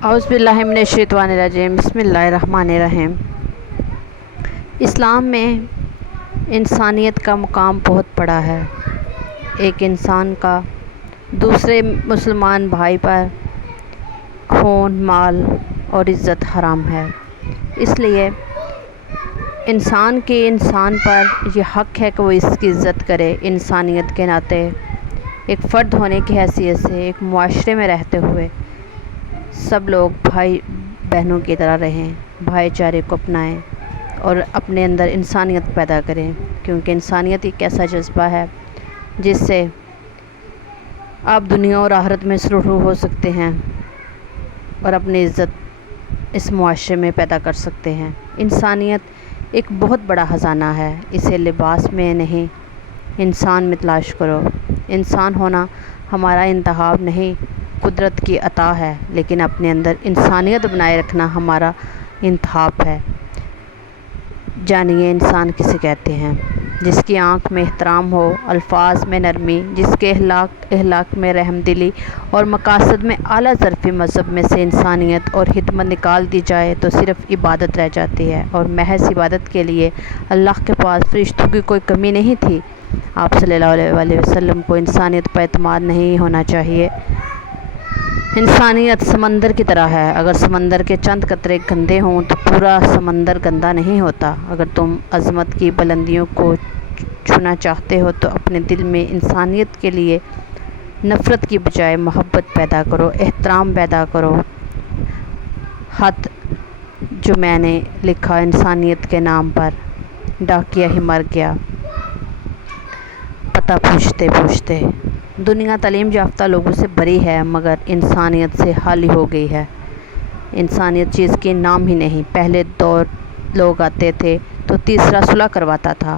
اعوذ باللہ من الشیطان الرجیم، بسم اللہ الرحمن الرحیم۔ اسلام میں انسانیت کا مقام بہت بڑا ہے۔ ایک انسان کا دوسرے مسلمان بھائی پر خون، مال اور عزت حرام ہے۔ اس لیے انسان پر یہ حق ہے کہ وہ اس کی عزت کرے۔ انسانیت کے ناطے ایک فرد ہونے کی حیثیت سے ایک معاشرے میں رہتے ہوئے سب لوگ بھائی بہنوں کی طرح رہیں، بھائی چارے کو اپنائیں اور اپنے اندر انسانیت پیدا کریں، کیونکہ انسانیت ایک ایسا جذبہ ہے جس سے آپ دنیا اور آخرت میں سرخرو ہو سکتے ہیں اور اپنی عزت اس معاشرے میں پیدا کر سکتے ہیں۔ انسانیت ایک بہت بڑا خزانہ ہے، اسے لباس میں نہیں انسان میں تلاش کرو۔ انسان ہونا ہمارا انتخاب نہیں، قدرت کی عطا ہے، لیکن اپنے اندر انسانیت بنائے رکھنا ہمارا انتخاب ہے۔ جانیے انسان کسے کہتے ہیں؟ جس کی آنکھ میں احترام ہو، الفاظ میں نرمی، جس کے اخلاق میں رحم دلی اور مقاصد میں اعلیٰ ظرفی مذہب میں سے انسانیت اور خدمت نکال دی جائے تو صرف عبادت رہ جاتی ہے، اور محض عبادت کے لیے اللہ کے پاس فرشتوں کی کوئی کمی نہیں تھی۔ آپ صلی اللہ علیہ وسلم کو انسانیت پر اعتماد نہیں ہونا چاہیے۔ انسانیت سمندر کی طرح ہے، اگر سمندر کے چند قطرے گندے ہوں تو پورا سمندر گندا نہیں ہوتا۔ اگر تم عظمت کی بلندیوں کو چھونا چاہتے ہو تو اپنے دل میں انسانیت کے لیے نفرت کی بجائے محبت پیدا کرو، احترام پیدا کرو۔ خط جو میں نے لکھا انسانیت کے نام پر، ڈاکیا ہی مر گیا پتہ پوچھتے پوچھتے۔ دنیا تعلیم یافتہ لوگوں سے بری ہے، مگر انسانیت سے خالی ہو گئی ہے۔ انسانیت چیز کی نام ہی نہیں۔ پہلے دور لوگ آتے تھے تو تیسرا صلح کرواتا تھا،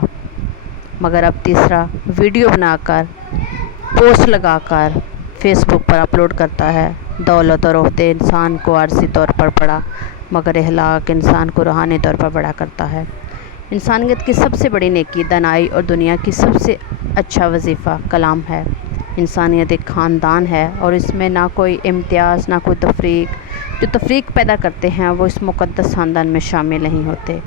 مگر اب تیسرا ویڈیو بنا کر پوسٹ لگا کر فیس بک پر اپلوڈ کرتا ہے۔ دولت اور عہدے انسان کو عارضی طور پر بڑا، مگر اخلاق انسان کو روحانی طور پر بڑا کرتا ہے۔ انسانیت کی سب سے بڑی نیکی دانائی اور دنیا کی سب سے اچھا وظیفہ کلام ہے۔ انسانیت ایک خاندان ہے اور اس میں نہ کوئی امتیاز، نہ کوئی تفریق۔ جو تفریق پیدا کرتے ہیں وہ اس مقدس خاندان میں شامل نہیں ہوتے۔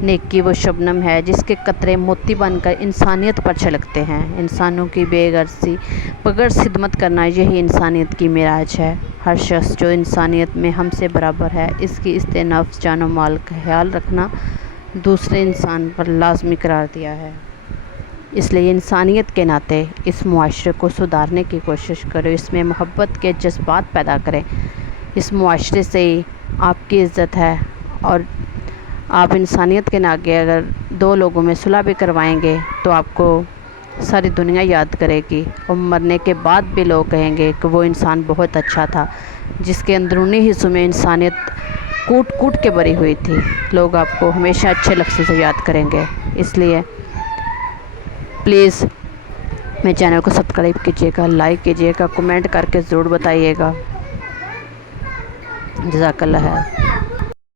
نیکی وہ شبنم ہے جس کے قطرے موتی بن کر انسانیت پر چھلکتے ہیں۔ انسانوں کی بے غرضی بغیر خدمت کرنا، یہی انسانیت کی معراج ہے۔ ہر شخص جو انسانیت میں ہم سے برابر ہے، اس کی عزت نفس، جان و مال کا خیال رکھنا دوسرے انسان پر لازمی قرار دیا ہے۔ اس لیے انسانیت کے ناطے اس معاشرے کو سدھارنے کی کوشش کریں، اس میں محبت کے جذبات پیدا کریں۔ اس معاشرے سے ہی آپ کی عزت ہے، اور آپ انسانیت کے ناطے اگر دو لوگوں میں صلح بھی کروائیں گے تو آپ کو ساری دنیا یاد کرے گی، اور مرنے کے بعد بھی لوگ کہیں گے کہ وہ انسان بہت اچھا تھا جس کے اندرونی حصوں میں انسانیت کوٹ کوٹ کے بھری ہوئی تھی۔ لوگ آپ کو ہمیشہ اچھے لفظوں سے یاد کریں گے۔ اس لیے پلیز میرے چینل کو سبسکرائب کیجیے گا، لائک کیجیے گا، کمنٹ کر کے ضرور بتائیے گا۔ جزاک اللہ ہے۔